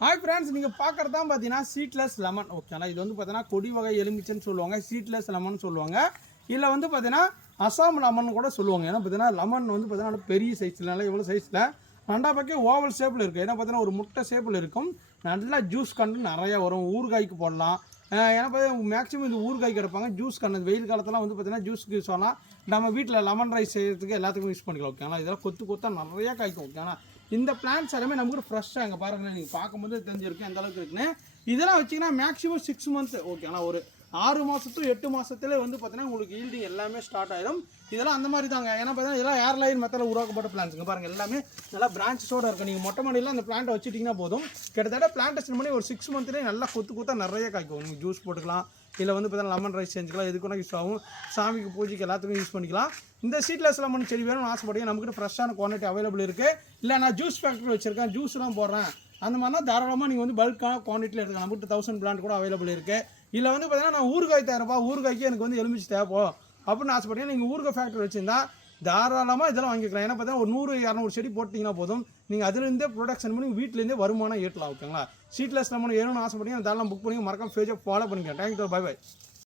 Hi friends நீங்கள் பார்க்குறது தான் பார்த்தீங்கன்னா சீட்லெஸ் லெமன் ஓகேங்களா இது வந்து பார்த்தீங்கன்னா கொடி வகை எலுமிச்சைன்னு சொல்லுவாங்க. சீட்லெஸ் லெமன் சொல்லுவாங்க. இதில் வந்து பார்த்தீங்கன்னா அசாம் லெமன் கூட சொல்லுவாங்க. ஏன்னா பார்த்தீங்கன்னா லெமன் வந்து பார்த்தீங்கன்னா பெரிய சைஸில் நல்லா இவ்வளோ சைஸில் ரெண்டா பக்கம் ஓவல் ஷேப்பில் இருக்குது ஏன்னா பார்த்தீங்கன்னா ஒரு முட்டை ஷேப்பில் இருக்கும். நல்லா ஜூஸ் கண்டு நிறையா வரும். ஊறுகாய்க்கு போடலாம். ஏன்னா பார்த்தீங்கன்னா மேக்ஸிமம் இந்த ஊறுகாய்க்கு எடுப்பாங்க ஜூஸ் கண்ணு வெயில் காலத்தெல்லாம் வந்து பார்த்தீங்கன்னா ஜூஸ்க்கு யூஸ் பண்ணலாம் நம்ம வீட்டில் லெமன் ரைஸ் செய்கிறதுக்கு எல்லாத்துக்கும் யூஸ் பண்ணிக்கலாம். ஓகேங்களா இதெல்லாம் கொத்து கொத்தா நிறையா காய்க்கும். ஓகேங்களா இந்த பிளான்ஸ் எல்லாமே நமக்கு ஃப்ரெஷ்ஷாக எங்கே பாருங்களேன் நீங்கள் பார்க்கும்போது தெரிஞ்சிருக்கும் எந்த அளவுக்கு இருக்குன்னு. இதெல்லாம் வச்சிங்கன்னா மேக்ஸிமம் சிக்ஸ் மந்த் ஓகேங்களா ஒரு ஆறு மாதத்து எட்டு மாதத்துல வந்து பார்த்தீங்கன்னா உங்களுக்கு ஈல்டிங் எல்லாமே ஸ்டார்ட் ஆயிடும் இதெல்லாம் அந்த மாதிரி தாங்க ஏன்னா பார்த்தீங்கன்னா இதெல்லாம் ஏர்லைன் மத்தியில் உருவாக்கப்பட்ட பிளான்ஸுங்க பாருங்கள் எல்லாமே நல்லா பிரான்ச்சஸோடு இருக்கும் நீங்கள் மொட்டை மாடியில் அந்த பிளான்ட்டை வச்சுட்டிங்கன்னா போதும். கிட்டத்தட்ட பிளான்டேஷன் பண்ணி ஒரு சிக்ஸ் மந்த்லேயே நல்லா கொத்து கொத்தா நிறைய காய்க்கும். நீங்கள் ஜூஸ் போட்டுக்கலாம். இதில் வந்து பார்த்தீங்கன்னா லெமன் ரைஸ் செஞ்சுக்கலாம். எதுக்கு வேணால் யூஸ் ஆகும். சாமிக்கு பூஜைக்கு எல்லாத்துக்கும் யூஸ் பண்ணிக்கலாம். இந்த சீட்லெஸ் லெமன் செடி வேணும்னு ஆசைப்படுங்க நம்மக்கிட்ட ஃப்ரெஷ்ஷான குவான்டிட்டி அவைலபிள் இருக்குது இல்லை நான் ஜூஸ் ஃபேக்ட்ரி வச்சுருக்கேன். ஜூஸ்லாம் போடுறேன். அந்த மாதிரினா தாராளமாக நீங்கள் வந்து பல்கான குவான்டிட்டியில் எடுத்துக்கலாம். நம்மகிட்ட தௌசண்ட் பிளான்ட் கூட அவைலபிள் இருக்குது இல்லை வந்து பார்த்தீங்கன்னா நான் ஊறுகாய் தரப்பா ஊறுகாய்க்கு எனக்கு வந்து எலுமிச்சு தேவைப்போ அப்படின்னு ஆசைப்பட்டீங்கன்னா நீங்கள் ஊறுகாய் ஃபேக்ட்ரி வச்சுருந்தா தாராளமாக இதெல்லாம் வாங்கிக்கலாம். ஏன்னா பார்த்தீங்கன்னா ஒரு நூறு இரநூறு செடி போட்டிங்கன்னா போதும். நீங்கள் அதுலேருந்தே ப்ரொடக்ஷன் பண்ணி வீட்டிலேருந்தே வருமானம் ஏற்றலாம் ஓகேங்களா சீட்லெஸ் லெமன் ஏறணும்னு ஆசைப்பட்டீங்கன்னா தாராளம் புக் பண்ணி மறக்காம ஃபேஜை ஃபாலோ பண்ணிக்கலாம் தேங்க்யூ பை பை